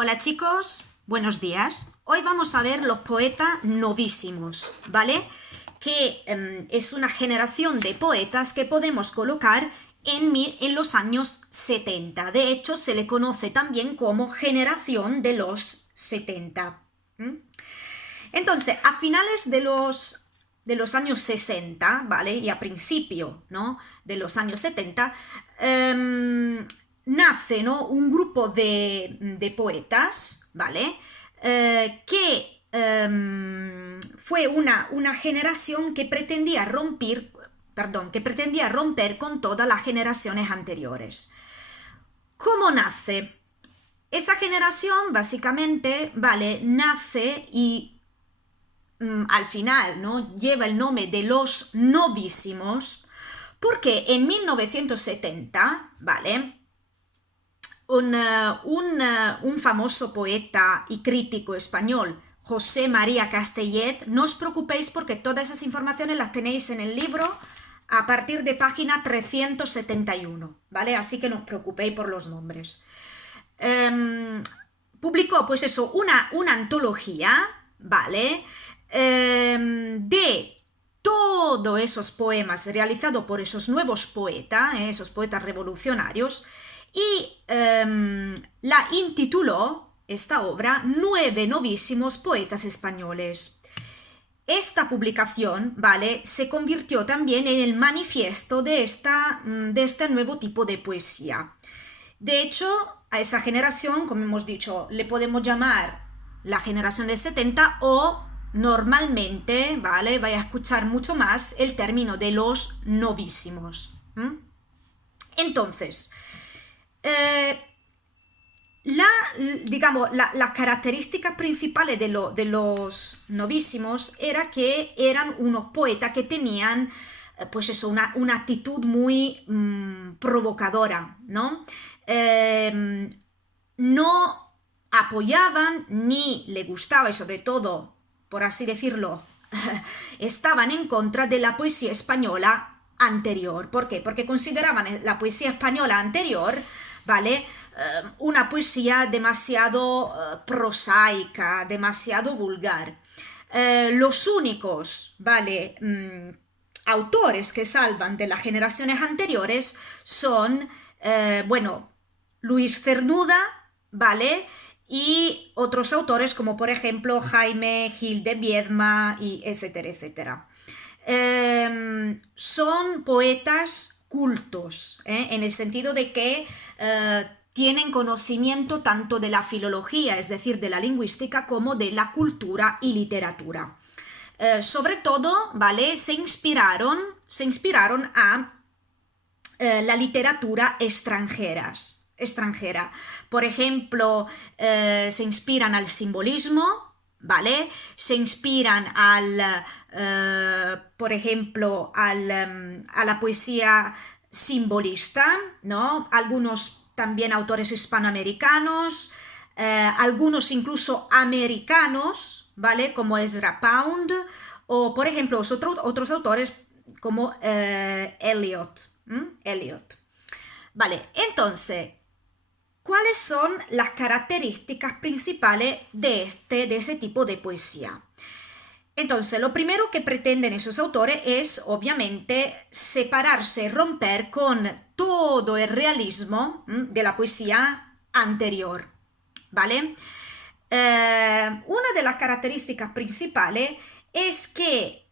Hola chicos, buenos días. Hoy vamos a ver los poetas novísimos, ¿vale? Que es una generación de poetas que podemos colocar en los años 70. De hecho, se le conoce también como generación de los 70. Entonces, a finales de los años 60, ¿vale? Y a principio, ¿no?, de los años 70, nace, ¿no?, un grupo de poetas, ¿vale? Que fue una generación que pretendía romper con todas las generaciones anteriores. ¿Cómo nace? Esa generación básicamente, ¿vale?, nace y al final, ¿no?, lleva el nombre de los novísimos, porque en 1970, ¿vale?, un famoso poeta y crítico español, José María Castellet, no os preocupéis porque todas esas informaciones las tenéis en el libro a partir de página 371, ¿vale? Así que no os preocupéis por los nombres. Publicó, pues eso, una antología, ¿vale?, de todos esos poemas realizados por esos nuevos poetas, esos poetas revolucionarios, y la intituló, esta obra, Nueve novísimos poetas españoles. Esta publicación, ¿vale?, se convirtió también en el manifiesto de este nuevo tipo de poesía. De hecho, a esa generación, como hemos dicho, le podemos llamar la generación del 70 o normalmente, ¿vale?, vais a escuchar mucho más el término de los novísimos. Entonces, las características principales de los novísimos era que eran unos poetas que tenían, pues eso, una actitud muy provocadora, ¿no? No apoyaban ni le gustaba, y sobre todo, por así decirlo, estaban en contra de la poesía española anterior. ¿Por qué? Porque consideraban la poesía española anterior, ¿vale?, una poesía demasiado prosaica, demasiado vulgar. Los únicos, ¿vale?, autores que salvan de las generaciones anteriores son, bueno, Luis Cernuda, ¿vale?, y otros autores como por ejemplo Jaime Gil de Viedma, y etcétera, etcétera. Son poetas cultos, en el sentido de que tienen conocimiento tanto de la filología, es decir, de la lingüística, como de la cultura y literatura. Sobre todo, ¿vale?, se inspiraron a la literatura extranjera. Por ejemplo, se inspiran al simbolismo, ¿vale? Se inspiran por ejemplo, a la poesía simbolista, ¿no? Algunos también autores hispanoamericanos, algunos incluso americanos, ¿vale?, como Ezra Pound, o por ejemplo otros autores como Eliot. Vale, entonces, ¿cuáles son las características principales de ese tipo de poesía? Entonces, lo primero que pretenden esos autores es, obviamente, separarse, romper con todo el realismo de la poesía anterior, ¿vale? Una de las características principales es que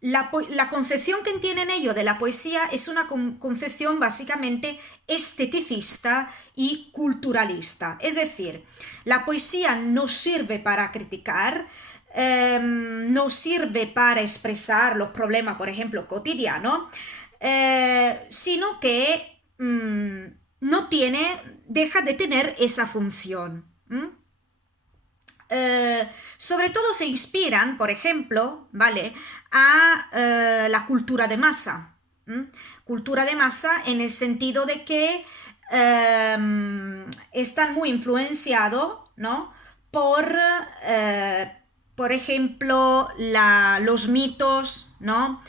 la concepción que tienen ellos de la poesía es una concepción básicamente esteticista y culturalista. Es decir, la poesía no sirve para criticar, no sirve para expresar los problemas, por ejemplo, cotidianos, sino que deja de tener esa función. Sobre todo se inspiran, por ejemplo, ¿vale?, a la cultura de masa. Cultura de masa en el sentido de que están muy influenciados, ¿no?, por ejemplo, los mitos, ¿no?,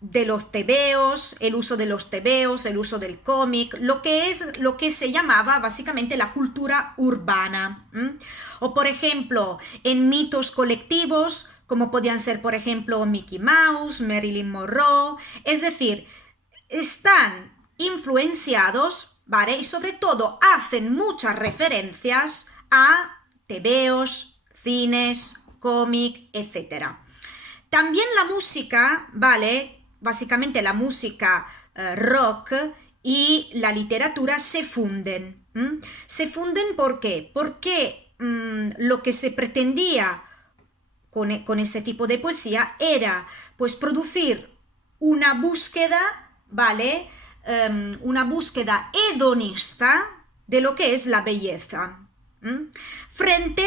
de los tebeos, el uso de los tebeos, el uso del cómic, lo que se llamaba básicamente la cultura urbana. O por ejemplo, en mitos colectivos, como podían ser por ejemplo Mickey Mouse, Marilyn Monroe, es decir, están influenciados, ¿vale? Y sobre todo hacen muchas referencias a tebeos, cines, cómic, etc. También la música, ¿vale? Básicamente la música rock y la literatura se funden. ¿Se funden por qué? Porque lo que se pretendía con ese tipo de poesía era pues producir una búsqueda, ¿vale? Una búsqueda hedonista de lo que es la belleza, frente,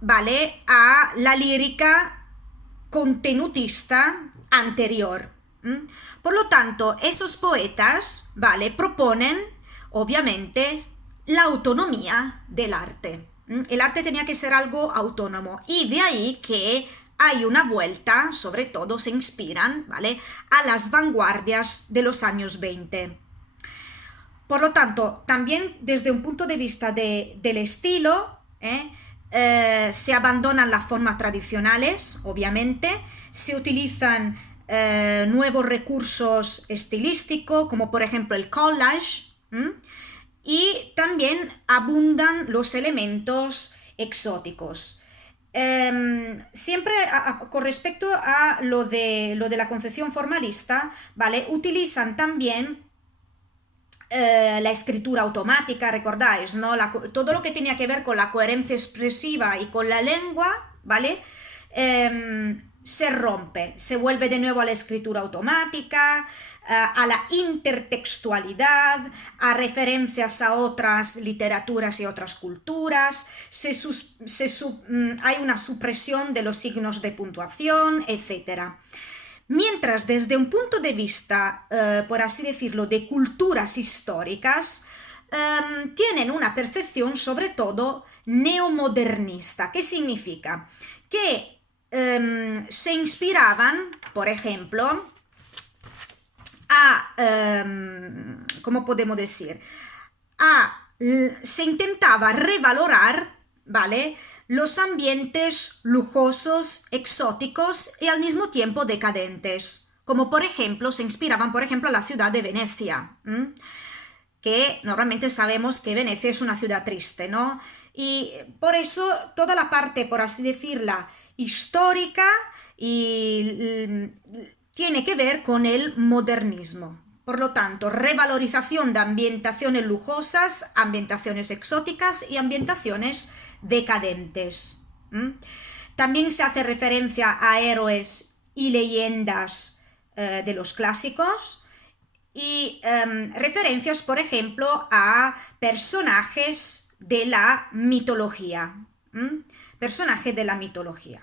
¿vale?, a la lírica contenutista anterior. Por lo tanto, esos poetas, ¿vale?, proponen, obviamente, la autonomía del arte. El arte tenía que ser algo autónomo, y de ahí que hay una vuelta, sobre todo se inspiran, ¿vale?, a las vanguardias de los años 20. Por lo tanto, también desde un punto de vista del estilo, se abandonan las formas tradicionales, obviamente, se utilizan nuevos recursos estilísticos, como por ejemplo el collage, y también abundan los elementos exóticos. Siempre con respecto a lo de la concepción formalista, ¿vale?, utilizan también la escritura automática, recordáis, ¿no? Todo lo que tenía que ver con la coherencia expresiva y con la lengua, ¿vale?, se rompe, se vuelve de nuevo a la escritura automática, a la intertextualidad, a referencias a otras literaturas y otras culturas, hay una supresión de los signos de puntuación, etc. Mientras desde un punto de vista, por así decirlo, de culturas históricas, tienen una percepción sobre todo neomodernista. ¿Qué significa? Que se inspiraban, por ejemplo, ¿cómo podemos decir? Se intentaba revalorar, ¿vale?, los ambientes lujosos, exóticos y al mismo tiempo decadentes, como por ejemplo se inspiraban, por ejemplo, a la ciudad de Venecia, que normalmente sabemos que Venecia es una ciudad triste, ¿no? Y por eso toda la parte, por así decirla, histórica tiene que ver con el modernismo. Por lo tanto, revalorización de ambientaciones lujosas, ambientaciones exóticas y ambientaciones decadentes. También se hace referencia a héroes y leyendas de los clásicos y referencias, por ejemplo, a personajes de la mitología. Personajes de la mitología.